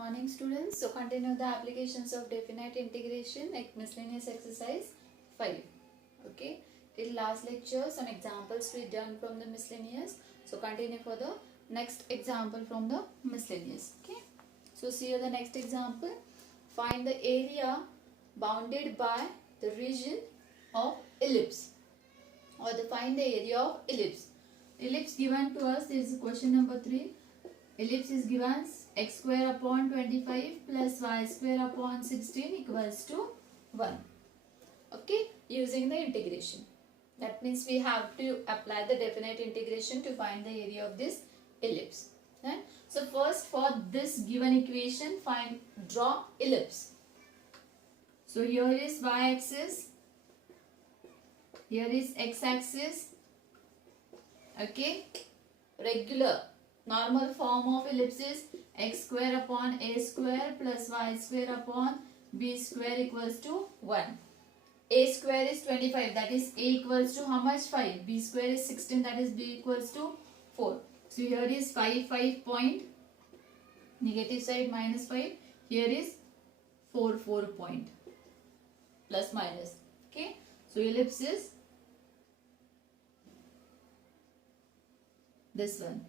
morning students. So continue the applications of definite integration like miscellaneous exercise 5. Okay. Till last lecture some examples we done from the miscellaneous. So continue for the next example from the miscellaneous. Okay. So see here the next example. Find the area bounded by the region of ellipse, or find the area of ellipse. Ellipse given to us is question number 3. Ellipse is given x square upon 25 plus y square upon 16 equals to 1. Okay, using the integration. That means we have to apply the definite integration to find the area of this ellipse. Right? So first for this given equation, draw ellipse. So here is y axis, here is x axis. Okay, regular normal form of ellipse is x square upon a square plus y square upon b square equals to 1. A square is 25, that is a equals to how much? 5. B square is 16, that is b equals to 4. So here is 5 point, negative side minus 5. Here is 4 point, plus minus. Okay, so ellipse is this one.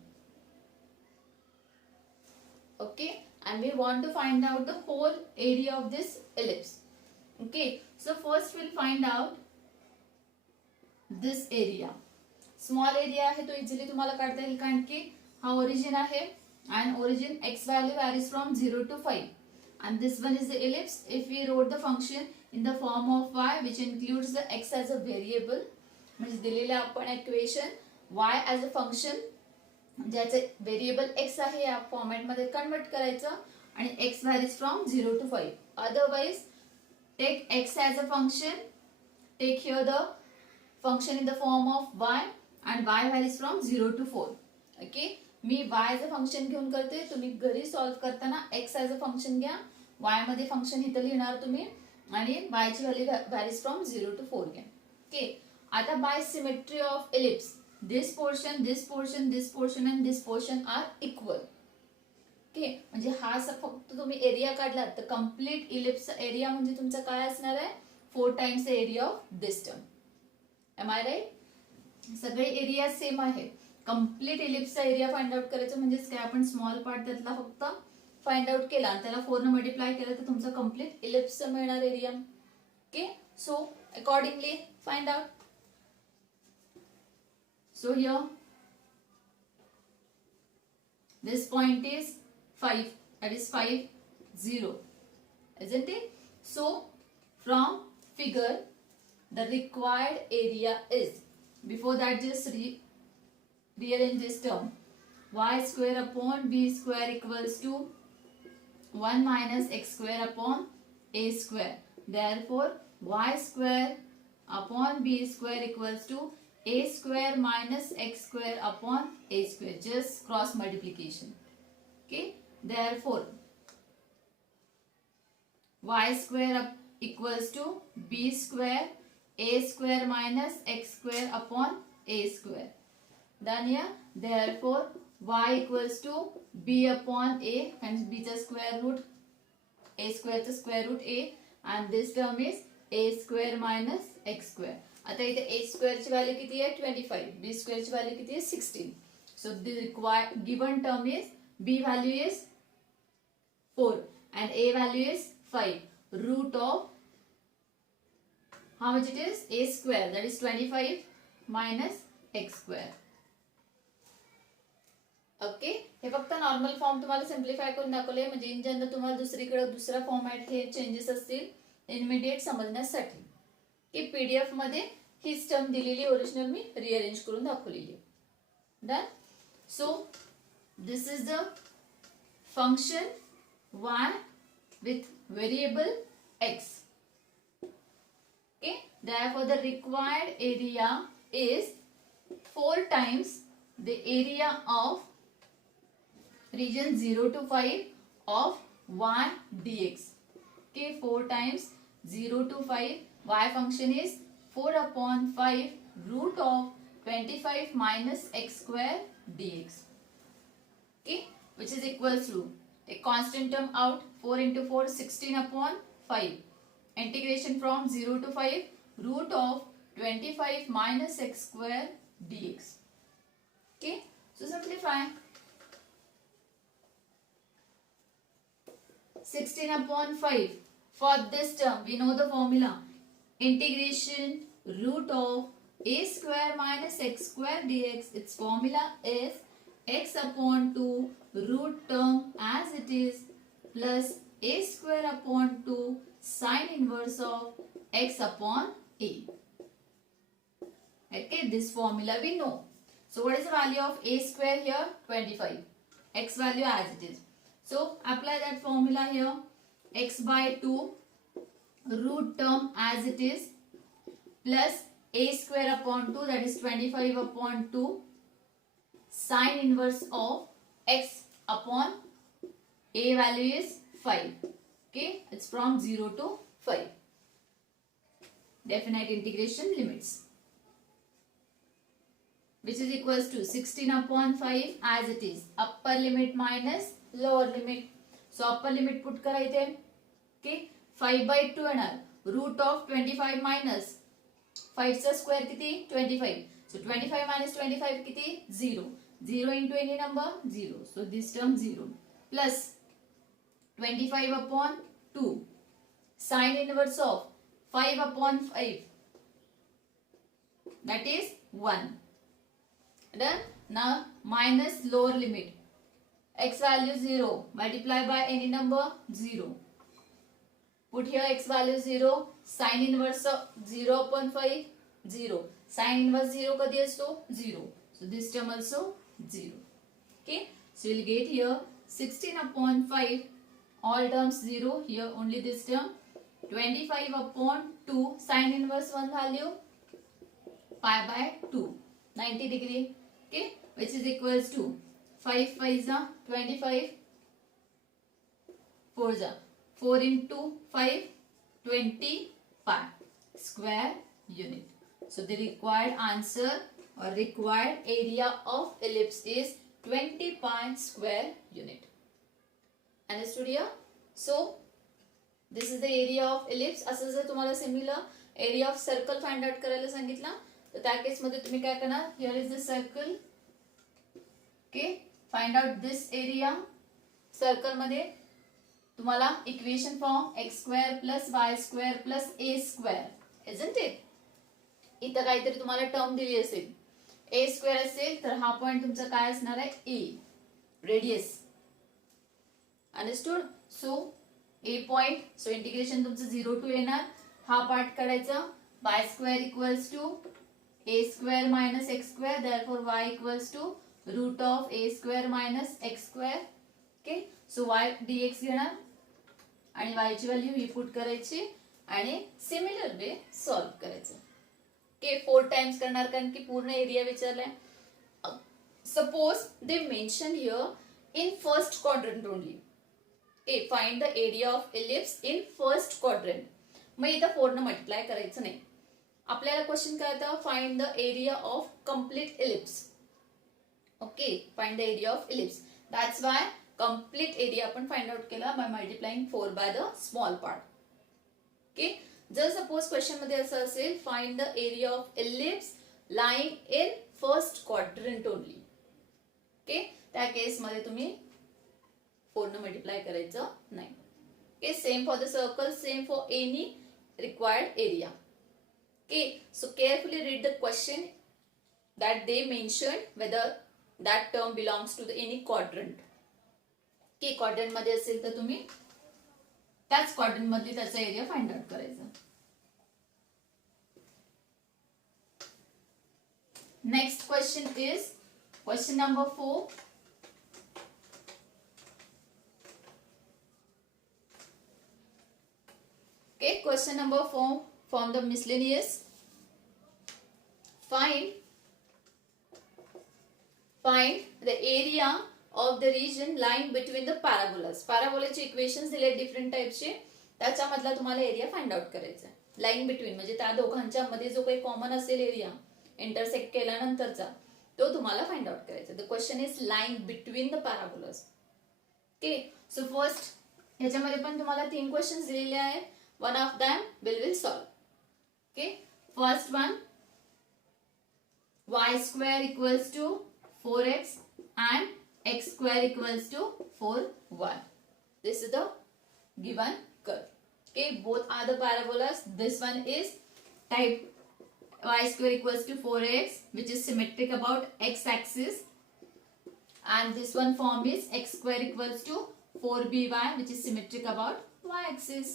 Okay, and we want to find out the whole area of this ellipse. Okay, so first we'll find out this area. Small area आहे तो easily तुम्हाला काढता येईल कारण की हा origin आहे and origin x value varies from 0 to 5 and this one is the ellipse. If we wrote the function in the form of y which includes the x as a variable, म्हणजे दिलेले आपण equation y as a function ज्याचे variable x आहे या format मध्ये convert करायचं आणि x varies from 0 to 5. Otherwise take x as a function, take here the function in the form of y and y varies from 0 to 4. Okay, me y as a function घेऊन करते, तुम्ही घरी solve करताना x as a function घ्या, y मध्ये function इथं लिहिणार तुम्ही आणि y ची व्हॅल्यू varies from 0 to 4 घ्या. ओके, आता by symmetry of ellipse this portion and this portion are equal. Okay, म्हणजे हा फक्त तुम्ही एरिया काढला तर कंप्लीट इलिप्स एरिया म्हणजे तुमचा काय असणार आहे? 4 times the area of this term. Am I right? सगळे एरिया सेम आहे. कंप्लीट इलिप्सचा एरिया फाइंड आउट करायचं म्हणजेच काय, आपण स्मॉल पार्ट त्यातला फक्त फाइंड आउट केला आणि त्याला 4 ने मल्टिप्लाय केलं तर तुमचा कंप्लीट इलिप्सचा मिळणार area. Okay, so accordingly find out. So here this point is 5, that is 5 0, isn't it? So from figure the required area is, before that just rearrange this term, y square upon b square equals to 1 minus x square upon a square. Therefore y square upon b square equals to a square minus x square upon a square, just cross multiplication. Okay, therefore y square equals to b square a square minus x square upon a square. Done here. Therefore y equals to b upon a, hence b चा square root, a square चा square root a, and this term is a square minus x square. आता इथे a square ची value किती आहे? 25. b square ची value किती आहे? 16. So the required given term is b value is 4 and a value is 5. Root of how much it is? A square, that is 25 minus x square. Okay, हे फक्त normal form तुम्हाला simplify करून दाखवले, म्हणजे in general तुम्हाला दुसरीकडे दुसरा format हे changes असतील immediate समजण्यासाठी. की पीडीएफ मध्ये ही टर्म दिलेली ओरिजिनल मी रिअरेंज करून दाखवलेली. Done. So this is the function y with variable x. Okay, therefore the required area is 4 times the area of region 0 to 5 of y dx. Okay, 4 times 0 to 5, y function is 4 upon 5 root of 25 minus x square dx. Okay, which is equals to a constant term out, 4 into 4 16 upon 5. Integration from 0 to 5, root of 25 minus x square dx. Okay, so simplify. 16 upon 5. For this term, we know the formula. Integration root of a square minus x square dx. Its formula is x upon 2 root term as it is plus a square upon 2 sine inverse of x upon a. Okay, this formula we know. So what is the value of a square here? 25. X value as it is. So apply that formula here. X by 2 root term as it is plus a square upon 2, that is 25 upon 2 sine inverse of x upon a value is 5. Okay, it's from 0 to 5. Definite integration limits, which is equals to 16 upon 5 as it is. Upper limit minus lower limit. So upper limit put करायचे. Okay, 5 by 2 येणार. Root of 25 minus 5 चा square किती? 25. So 25 minus 25 किती? 0. 0 into any number? 0. So this term 0. Plus 25 upon 2. Sine inverse of 5 upon 5. That is 1. Done? Now minus lower limit. X value 0. Multiply by any number? 0. Put here x value 0. Sine inverse of 0 upon 5. 0. Sine inverse 0 कधी असतो? 0. So this term also 0. Okay. So you will get here 16 upon 5. All terms 0. Here only this term. 25 upon 2. Sine inverse 1 value. Pi by 2. 90 degree. Okay. Which is equals to 5 5 is 25. 4 is 4 into 5. 20 pi square unit. So the required answer or required area of ellipse is 20 pi square unit. Understood here? So this is the area of ellipse. असं जर तुम्हाला similar area of circle find out करायला सांगितलं तर त्या case मध्ये तुम्ही काय करणार? Here is the circle. Okay, find out this area. Circle मध्ये तुम्हाला equation form x square plus y square plus a square, isn't it? इथं काहीतरी तुम्हाला टर्म दिली असेल. a स्क्वेअर असेल तर हा पॉइंट तुमचा काय असणार आहे? a radius. Understood? So a point. So integration तुमचं 0 टू येणार. हा पार्ट करायचा. y square equals to a square minus x square. Therefore y equals to root of a square minus x square. Okay, so y dx घेणार आणि y ची value ही put करायची आणि similar way solve करायचं. Okay, 4 times करणार कारण की पूर्ण एरिया विचारलाय. Suppose they mention here in first quadrant only. Okay, find the area of ellipse in first quadrant. मग इथं 4 ने मल्टिप्लाय करायचं नाही. आपल्याला क्वेश्चन काय होता? Find the area of complete ellipse. Okay, find the area of ellipse. That's why complete area आपण find out केला by multiplying 4 by the small part. Okay, जर सपोज क्वेश्चन मध्ये असं असेल find the area of ellipse lying in first quadrant only. Okay, त्या case मध्ये तुम्ही 4 ने मल्टिप्लाय करायचं नाही. Okay, same for the circle, same for any required area. Okay, so carefully read the question that they mentioned whether that term belongs to the any quadrant. की quadrant मध्ये असेल तर तुम्ही त्याच क्वाड्रंट मधली त्याचा एरिया फाइंड आउट करायचा. Next question is question number 4. Okay, question number 4 from the miscellaneous. Find the area of the region lying between the parabolas. पॅराबोलाचे इक्वेशन्स दिले डिफरंट टाइपचे. त्याच्यामधला तुम्हाला एरिया फाइंड आउट करायचा आहे. लाईन बिटवीन म्हणजे त्या दोघांच्या मध्ये जो काही कॉमन असेल एरिया इंटरसेक्ट केल्यानंतरचा तो तुम्हाला फाइंड आउट करायचा. The question is line between the parabolas. Okay, so first ह्याच्यामध्ये पण तुम्हाला 3 क्वेश्चन्स दिलेले आहेत. One of them will solve. Okay, first one, y square equals to 4x and x square equals to 4y. This is the given curve. Okay, both are the parabolas. This one is type y square equals to 4x, which is symmetric about x axis, and this one form is x square equals to 4by, which is symmetric about y axis.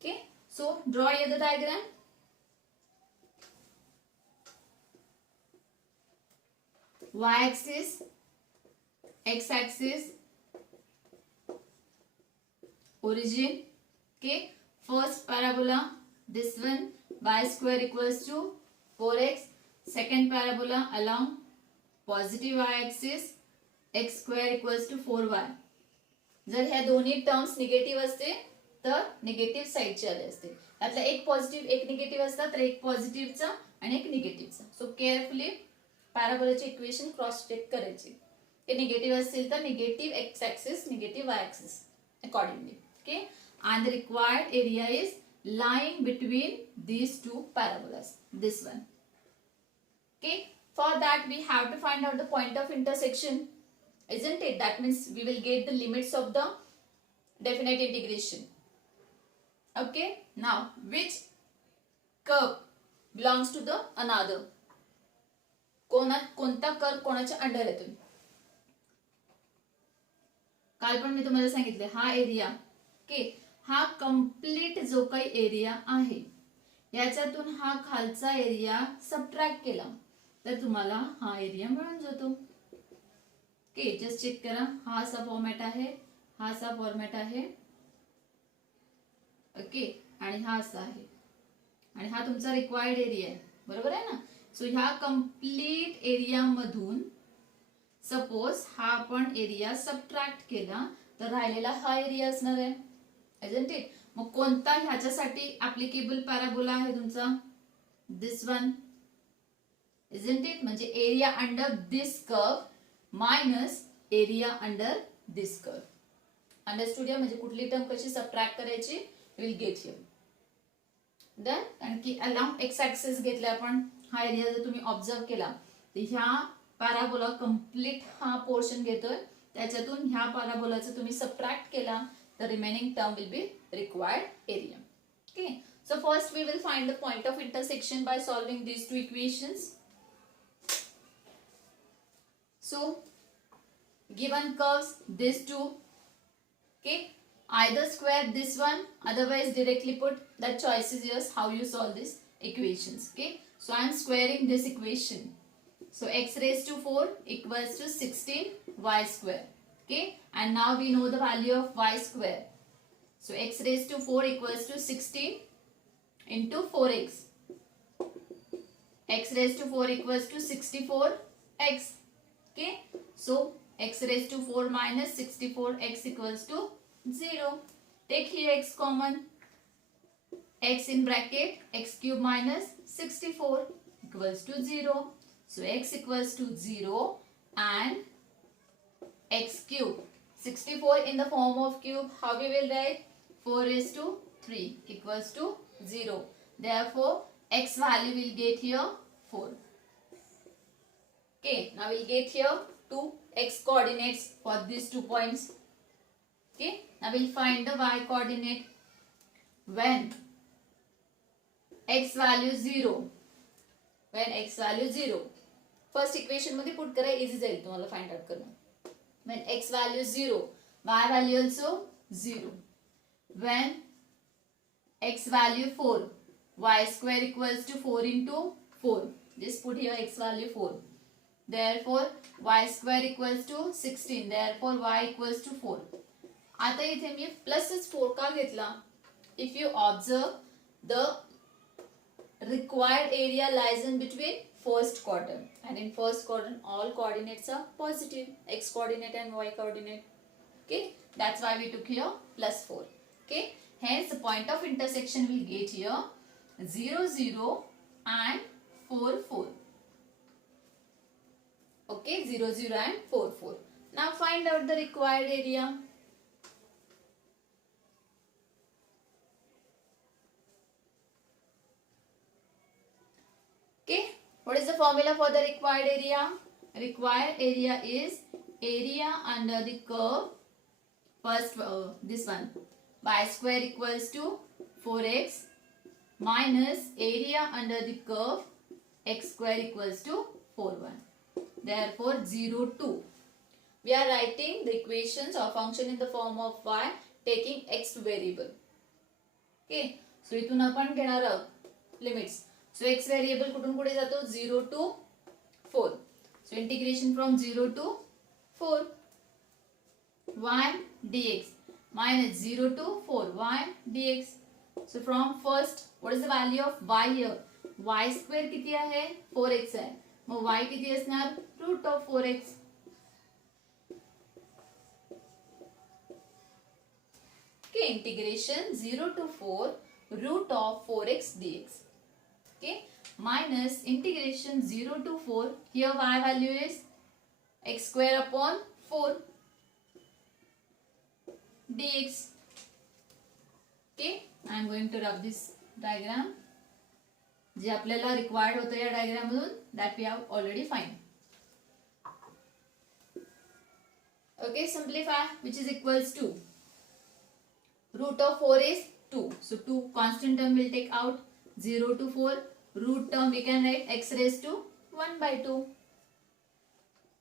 Okay, so draw here the diagram. Y axis, x axis, origin. Okay, first parabola, this one, y square equals to 4x. Second parabola along positive y axis, x square equals to 4y. जर ह्या दोन्ही terms negative असते तर negative साईडचे आले असते. त्यातला एक पॉझिटिव्ह एक निगेटिव्ह असतात, तर एक पॉझिटिव्हचा आणि एक निगेटिव्हचा. सो केअरफुली पॅराबोलाचे इक्वेशन क्रॉस चेक करायचे. ते निगेटिव्ह असतील तर negative x axis, negative Y axis accordingly. Okay, and the required area is lying between these two parabolas, this one. Okay, for that we have to find out the point of intersection, isn't it? That means we will get the limits of the definite integration. Okay, now which curve belongs to the another? कोणता curve कोणाच्या under येतो? काल पण मी तुम्हाला सांगितले हा area. Okay, हा complete जो काही एरिया आहे याच्यातून हा खालचा एरिया सबट्रॅक्ट केला तर तुम्हाला हा एरिया मिळून जातो. ओके, जस्ट चेक करा. हा असा फॉर्मॅट आहे, हा असा फॉर्मॅट आहे. ओके, आणि हा असा आहे, आणि हा तुमचा रिक्वायर्ड एरिया आहे. बरोबर आहे ना? सो ह्या कंप्लीट एरिया मधून सपोज हा आपण एरिया सबट्रॅक्ट केला तर राहिलेला हा एरिया असणार आहे, isn't it? मग कोणता ह्याच्यासाठी ऍप्लिकेबल पॅराबोला आहे तुमचा? This one, isn't it? म्हणजे area under this curve minus area under this curve. Understood? म्हणजे कुठली टर्म कशी सबट्रॅक्ट करायची, विल गेट हिअर. देन आणखी अलॉंग एक्स ऍक्सिस घेतले आपण. हा एरिया जर तुम्ही ऑब्झर्व केला तर ह्या पॅराबोला कंप्लीट हा पोर्शन घेतोय, त्याच्यातून ह्या पॅराबोलाचं तुम्ही सबट्रॅक्ट केला तर remaining term will be required area. Okay, so first we will find the point of intersection by solving these two equations. So given curves, these two. Okay, either square this one, otherwise directly put. That choice is yours how you solve these equations. Okay, so I am squaring this equation. So x raised to 4 equals to 16y square. Okay, and now we know the value of y square. So x raised to 4 equals to 16 into 4x. X raised to 4 equals to 64x. Okay, so x raised to 4 minus 64x equals to 0. Take here x common. X in bracket x cube minus 64 equals to 0. So x equals to 0 and x cube. 64 in the form of cube. How we will write? 4 raised to 3 equals to 0. Therefore, x value will get here 4. Okay, now we'll get here 2 x coordinates for these 2 points. Okay, now we'll find the y coordinate when x value 0. When x value 0. First equation मध्ये put करा, easy जाईल तुम्हाला find out करणं. when x value 0, y value also 0. when x value 4, y square equals to 4 into 4. Just put here x value 4. Therefore y square equals to 16. Therefore y equals to 4. आता इथे मी प्लसच 4 का घेतला? If you observe, the required area lies in between first quadrant, and in first quadrant all coordinates are positive, x coordinate and y coordinate. Okay, that's why we took here plus 4. Okay, hence the point of intersection will get here 0 0 and 4 4. Okay, 0 0 and 4 4. Now find out the required area. Okay, what is the formula for the required area? Required area is area under the curve. First, this one, y square equals to 4x minus area under the curve x square equals to 4, 1. Therefore, 0, 2. We are writing the equations or function in the form of y taking x variable. Okay, so इथून आपण घेणार आहोत limits. So x variable कुठून कुठे जातो? 0 to 4. So integration from 0 to 4. Y dx minus 0 to 4 y dx. So from first, what is the value of y here? Y square किती आहे? 4x आहे. मग y किती असणार? root of 4x. Okay, integration 0 to 4 root of 4x dx. Okay, minus integration 0 to 4. Here y value is x square upon 4 dx. Okay, I am going to rub this diagram. जे आपल्याला required होतं या diagram मधून, that we have already find. Okay, simplify, which is equals to root of 4 is 2. So 2 constant term will take out. 0 to 4 root term we can write x raised to 1 by 2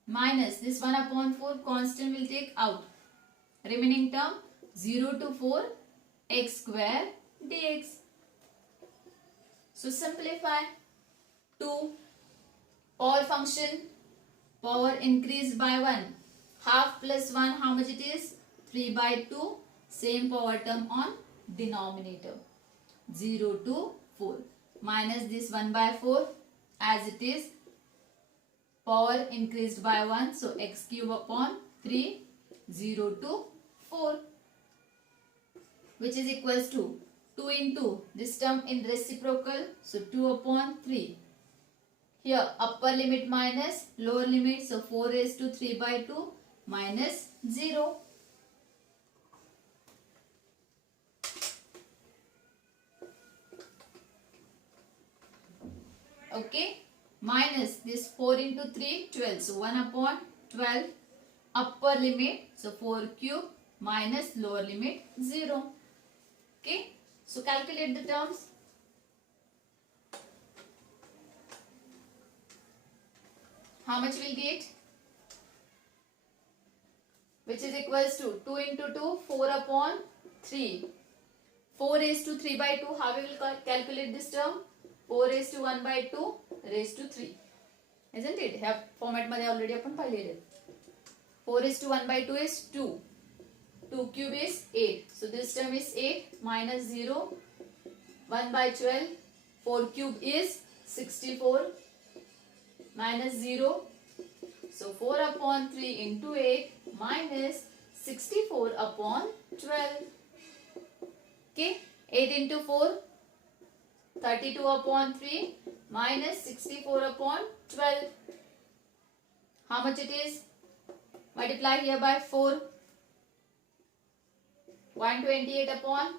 minus this 1 upon 4 constant will take out. Remaining term 0 to 4 x square dx. So simplify. 2 power function, power increased by 1. Half plus 1, how much it is? 3 by 2. Same power term on denominator. 0 to 4 minus this 1 by 4 as it is. Power increased by 1. So x cube upon 3. 0 to 4. Which is equals to 2 into this term in reciprocal. So 2 upon 3. Here upper limit minus lower limit. So 4 raised to 3 by 2 minus 0. Okay, minus this 4 into 3, 12. So 1 upon 12 upper limit. So 4 cube minus lower limit 0. Okay, so calculate the terms. How much will get? Which is equals to 2 into 2, 4 upon 3. 4 raised to 3 by 2. How we will calculate this term? 4 raised to 1 by 2 raised to 3. Isn't it? ह्या format मध्ये already आपण पाहिलेले. 4 raised to 1 by 2 is 2. 2 cube is 8. So this term is 8 minus 0. 1 by 12. 4 cube is 64 minus 0. So 4 upon 3 into 8 minus 64 upon 12. Okay. 8 into 4. 32 upon 3 minus 64 upon 12. How much it is? Multiply here by 4. 128 upon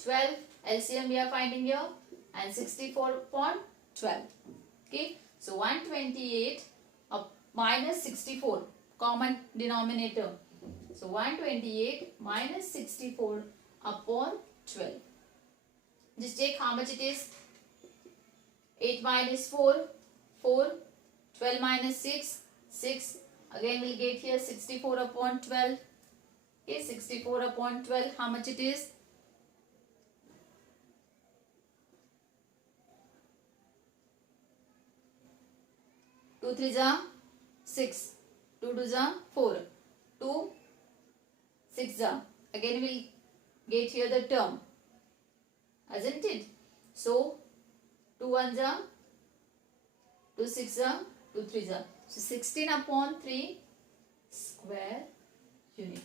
12. LCM we are finding here. And 64 upon 12. Okay. So 128 minus 64. Common denominator. So 128 minus 64 upon 12. Just check how much it is. 8 minus 4, 4. 12 minus 6, 6. Again we'll get here 64 upon 12. Okay, 64 upon 12. How much it is? Two three जा 6. 2 2 जा 4. 2 6 जा. Again we'll get here the term. Isn't it? So 2 1 जा 2 6 जा 2 3 जा. So 16 upon 3 square unit.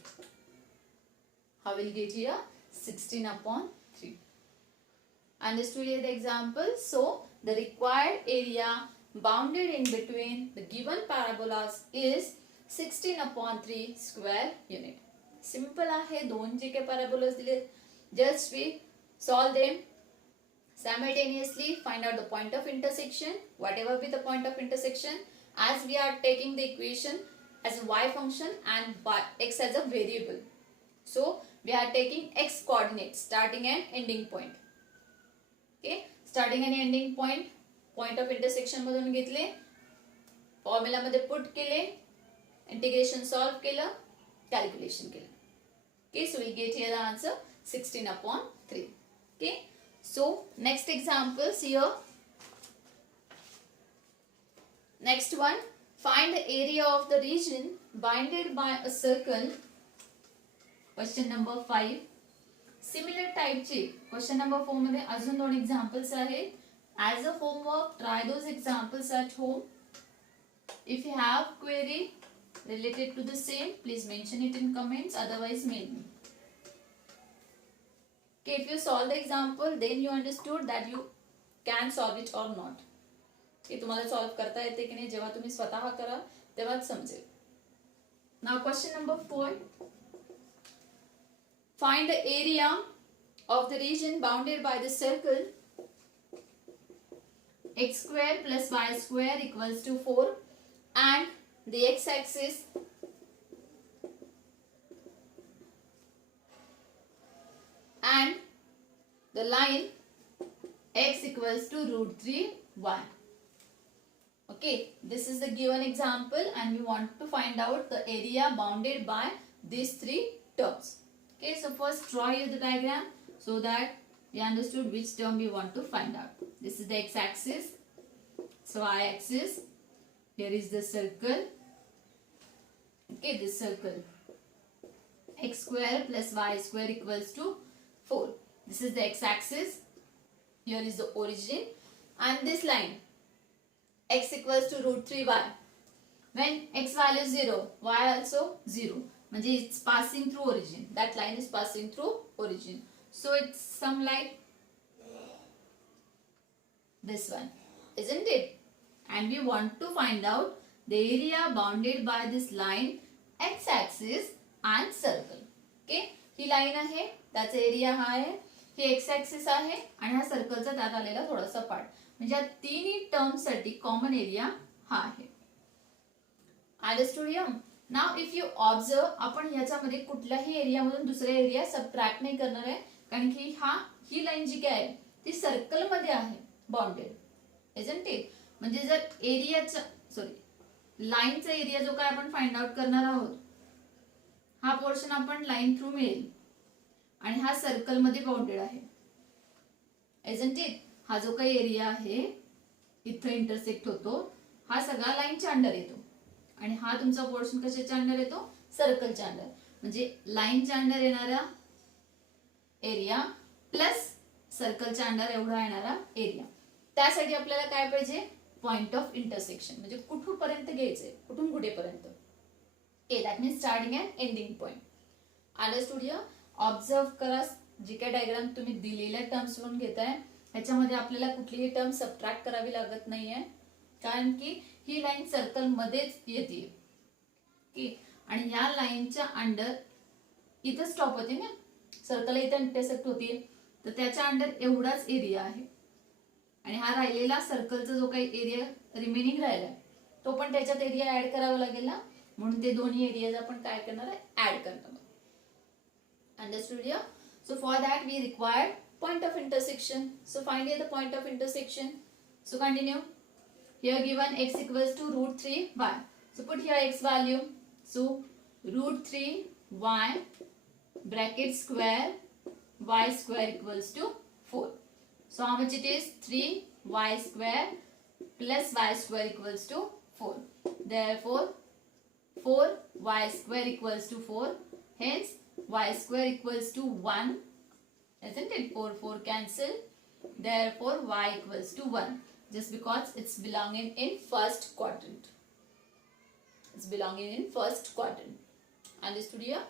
How will get here? 16 upon 3. Understood here the example? So the required area bounded in between the given parabolas is 16/3 square unit. Simple आहे. दोन जे काही parabolas दिले, just we solve them simultaneously, find out the point of intersection, whatever be the point of intersection, as we are taking the equation as a y function and x as a variable. So we are taking x coordinates, starting and ending point. Okay, starting and ending point of intersection मधून घेतले, formula मध्ये put केले, integration solve केलं, calculation केलं. Okay, so we get here the answer 16/3. Okay, so next examples here. Next one, find the area of the region bounded by a circle. Question number 5. Similar type चे question number 4 मध्ये अजून दोन examples आहेत. As a homework, try those examples at home. If you have query related to the same, please mention it in comments, otherwise mail me. Okay, if you solve the example, then you understood that you can solve it or not. की तुम्हाला solve करता येते की नाही, जेव्हा तुम्ही स्वतः करा तेव्हाच समजेल. Now question number 4. Find the area of the region bounded by the circle x square plus y square equals to 4 and the x-axis and the line x equals to √3y. Okay, this is the given example and we want to find out the area bounded by these three terms. Okay, so first draw here the diagram so that we understood which term we want to find out. This is the x-axis, so y-axis, here is the circle. Okay, this circle x square plus y square equals to 4. This is the x-axis, here is the origin, and this line x equals to √3y. When x value is 0, y also 0. म्हणजे it's passing through origin. That line is passing through origin. So it's some like this one, isn't it? And we want to find out the area bounded by this line, x-axis and circle. Okay, he line आहे, त्याचा area हा आहे, ही x-axis आहे आणि हा सर्कलचा त्यात आलेला थोडासा पार्ट. म्हणजे या तिन्ही टर्म साठी कॉमन एरिया हा आहे. Understood? Now if you observe, आपण याच्यामध्ये कुठल्याही एरिया मधून दुसऱ्या एरिया सबट्रॅक्ट नाही करणार आहे, कारण की ही लाईन जी काय आहे ती सर्कल मध्ये आहे बाउंडेड, isn't it? म्हणजे जर एरियाचा लाईनचा एरिया जो काय आपण फाइंड आउट करणार आहोत, हा पोर्शन आपण लाईन थ्रू मिळेल आणि हा सर्कल मध्ये बाउंडेड आहे, isn't it? हा जो काही एरिया आहे इथं इंटरसेक्ट होतो, हा सगळा लाईनच्या अंडर येतो आणि हा तुमचा पोर्शन कशाच्या अंडर येतो, सर्कलच्या अंडर. म्हणजे लाईनच्या अंडर येणारा एरिया प्लस सर्कलच्या अंडर एवढा येणारा एरिया. त्यासाठी आपल्याला काय पाहिजे, पॉइंट ऑफ इंटरसेक्शन, म्हणजे कुठपर्यंत घ्यायचंय, कुठून कुठेपर्यंत. A that means starting and ending point. Understood? Observe करा, जी काय डायग्राम तुम्ही दिलेल्या टर्म्स वरून घेताय ह्याच्यामध्ये आपल्याला कुठलीही टर्म सबट्रॅक्ट करावी लागत नाहीये, कारण की ही लाईन सर्कल मध्येच येते आणि या लाईनच्या अंडर इथं स्टॉप होते ना, सर्कल इथं इंटरसेक्ट होते, तर त्याच्या अंडर एवढाच एरिया आहे आणि हा राहिलेला सर्कलचा जो काही एरिया रिमेनिंग राहिला तो पण त्याच्यात एरिया ऍड करावा लागेल ना, म्हणून ते दोन्ही एरियाज आपण काय करणार आहे, ऍड करणार. Understood? So for that we required point of intersection. So find here the point of intersection. So continue. Here given x equals to √3y. So put here x value. So √3y bracket square y square equals to 4. So how much it is? 3y square plus y square equals to 4. Therefore 4y square equals to 4. Hence y square equals to 1. Isn't it? 4 cancel. Therefore y equals to 1, just because it's belonging in first quadrant. It's belonging in first quadrant. Understood here?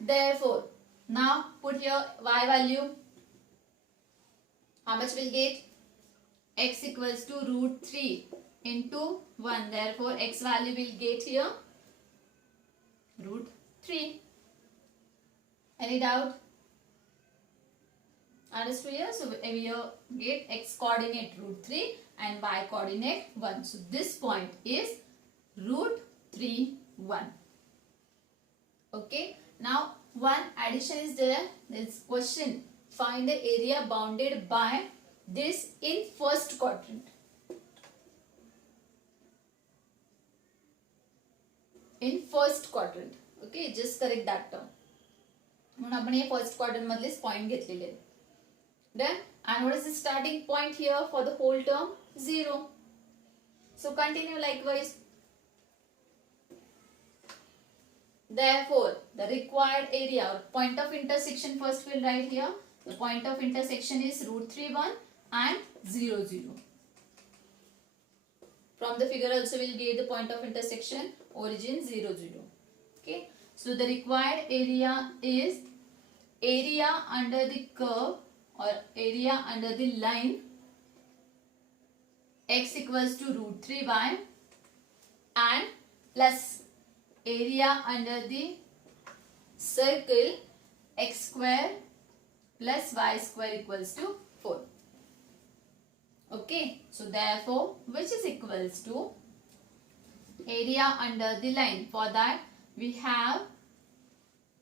Therefore now put your y value. How much will get? X equals to √3 into 1. Therefore, x value will get here root 3. Any doubt? Understood here? So, we get x coordinate root 3 and y coordinate 1. So, this point is root 3, 1. Okay. Now, one addition is there. This question. Find the area bounded by this in first quadrant. In first quadrant. Okay. Just correct that term. म्हणून आपण हे first quadrant मधलेच point घेतलेले आहेत. Then, and what is the starting point here for the whole term? 0. So, continue likewise. Therefore, the required area or point of intersection first we'll write here. The point of intersection is root 3, 1 and 0, 0. From the figure also we'll get the point of intersection origin 0, 0. Okay. So, the required area is area under the curve or area under the line x equals to root 3y and plus area under the circle x square plus y square equals to 4. Okay. So, therefore, which is equals to area under the line. For that, we have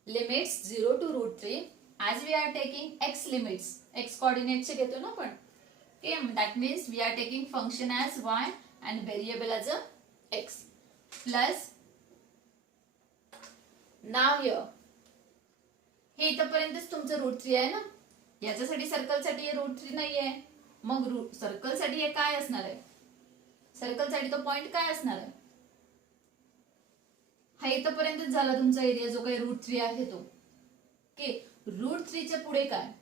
limits 0 to root 3 as we are taking x limits. X coordinates घेतो ना आपण. Okay, that means we are taking function as y and variable as a x plus now here हे इथपर्यंतच तुमचं root 3 आहे ना. याच्यासाठी circle साठी हे root 3 नाहीये. मग circle साठी हे काय असणार आहे? सर्कल साठी तो पॉइंट काय असणार आहे? हा इथपर्यंतच झाला तुमचा एरिया जो काही रूट 3 आहे तो. ओके. रूट 3 च्या पुढे काय?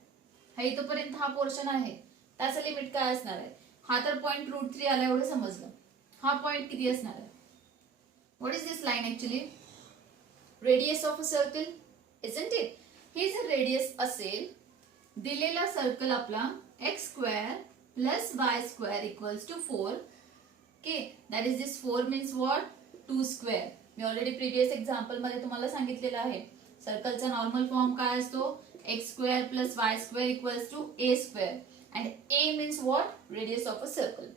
हा इथपर्यंत हा पोर्शन आहे. त्याचं लिमिट काय असणार आहे? हा तर पॉइंट रूट 3 आला एवढं समजलं. हा पॉइंट किती असणार आहे? What is this line actually? Radius of a circle, isn't it? हे जर रेडियस असेल, दिलेला सर्कल आपला x square plus y square equals to 4. Okay, that is this 4 means what? 2 square. Me already previous example मध्ये तुम्हाला सांगितलेलं आहे. सर्कलचा normal form काय असतो? x square plus y square equals to a square. And a means what? Radius of a circle.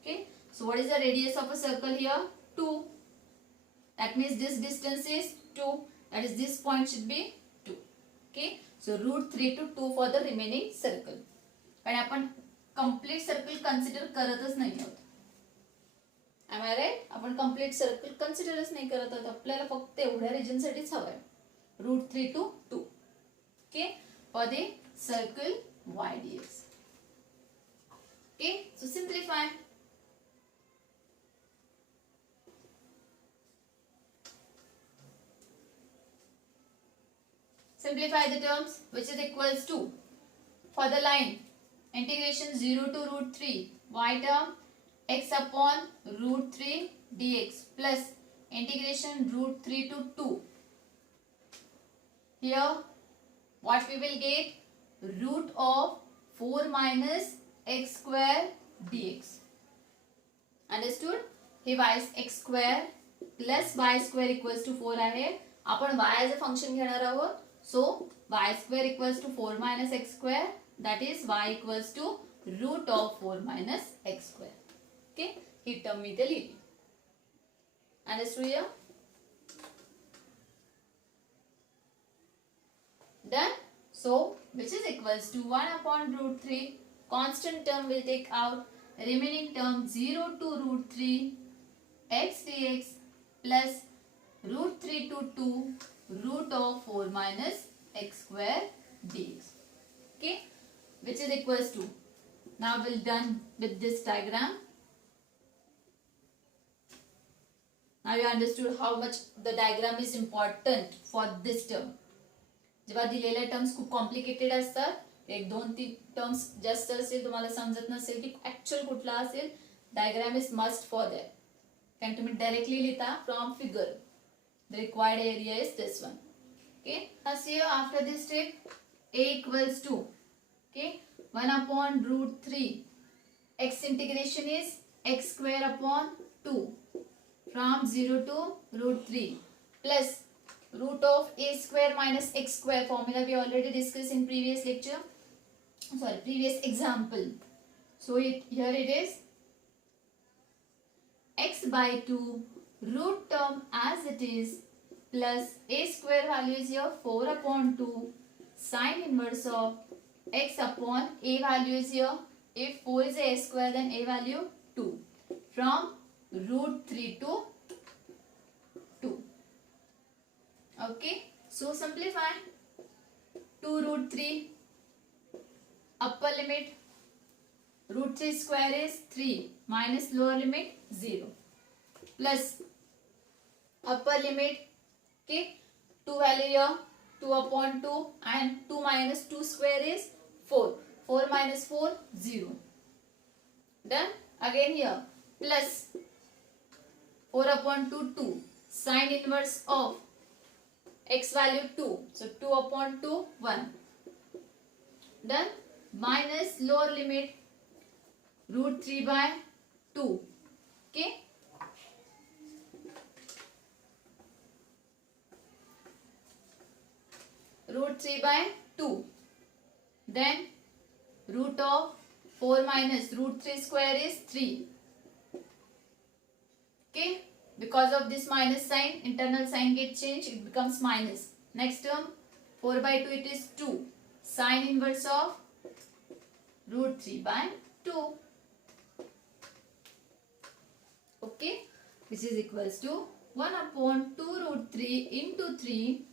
Okay, so what is the radius of a circle here? 2. That means this distance is 2. That is this point should be 2. Okay, so root 3 to 2 for the remaining circle. आणि आपण complete circle consider करतच नाही आहोत. Am I right? आपण complete circle कन्सिडरच नाही करत आहोत. आपल्याला फक्त एवढ्या रिजन साठीच हवंय. Root 3 to 2. Okay, for the circle y dx. Okay, so simplify. Simplify the terms, which is equals to, for the line integration 0 to root 3 y term x upon root 3 dx plus integration root 3 to 2. Here what we will get? Root of 4 minus x square dx. Understood? Here y is x square plus y square equals to 4 आहे. आपण y as a function घेणार आहोत. So y square equals to 4 minus x square, that is y equals to root of 4 minus x square. Okay, he term मी इथे लिहिली. Understood here? Done. So which is equals to 1 upon root 3. Constant term will take out. Remaining term 0 to root 3 x dx plus root 3 to 2 root of 4 minus x square dx. Okay, which is equals to, now we'll done with this diagram. Now you understood how much the diagram is important for this term. जेव्हा दिलेले terms खूप complicated असतात, एक दोन तीन terms जास्त असेल, तुम्हाला समजत नसेल की ऍक्च्युअल कुठला असेल, diagram is must for that. कारण तुम्ही डायरेक्टली लिहिता from figure. The required area is this one. Okay, now see after this step a equals to, okay, 1 upon root 3 x integration is x square upon 2 from 0 to root 3 plus root of a square minus x square. Formula we already discussed in previous lecture, sorry, previous example. So here it is x by 2 root term as it is plus a square value is here 4 upon 2 sine inverse of x upon a value is here, if 4 is a square then a value 2 from root 3 to 2. Okay, so simplify 2 root 3 upper limit root 3 square is 3 minus lower limit 0 plus upper limit, okay, 2 value here 2 upon 2 and 2 minus 2 square is 4. 4 minus 4 0. Done. Again here plus 4 upon 2 2 sine inverse of x value 2. So 2 upon 2 1. Done. Minus lower limit root 3 by 2. Okay. Root 3 by 2. Then root of 4 minus root 3 square is 3. Okay. Because of this minus sign, internal sign gets changed, it becomes minus. Next term 4 by 2 it is 2. Sine inverse of root 3 by 2. Okay. Which is equals to 1 upon 2 root 3 into 3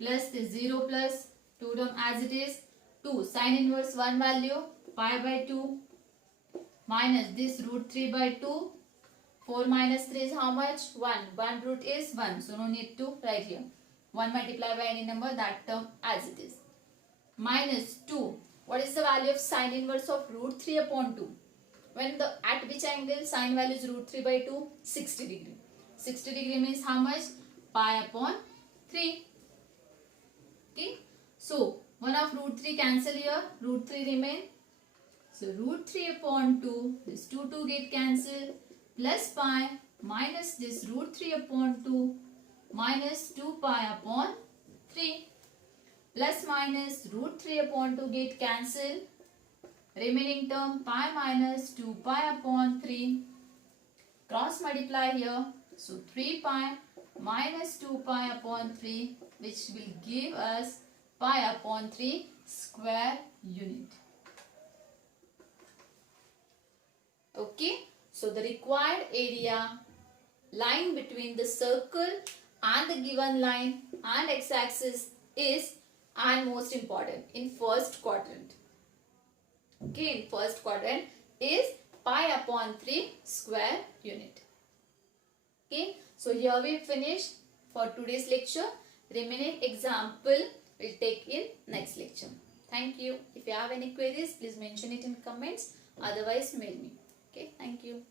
plus this 0 plus 2 term as it is 2 sine inverse 1 value pi by 2 minus this root 3 by 2. 4 minus 3 is how much? 1. 1 root is 1. So no need to write here. 1 multiplied by any number, that term as it is. Minus 2. What is the value of sine inverse of root 3 upon 2? When the at which angle sine value is root 3 by 2? 60 degree. 60 degree means how much? Pi upon 3. Okay. So 1 of root 3 cancel here. Root 3 remain. So root 3 upon 2. This 2 get cancelled. Plus pi minus this root 3 upon 2 minus 2 pi upon 3. Plus minus root 3 upon 2 get cancelled. Remaining term pi minus 2 pi upon 3. Cross multiply here. So 3 pi minus 2 pi upon 3, which will give us pi upon 3 square unit. Okay. So the required area lying between the circle and the given line and x-axis is and most important in first quadrant. Okay, in first quadrant is pi upon 3 square unit. Okay, so here we finish for today's lecture. Remaining example we'll take in next lecture. Thank you. If you have any queries, please mention it in comments. Otherwise, mail me. Okay, thank you.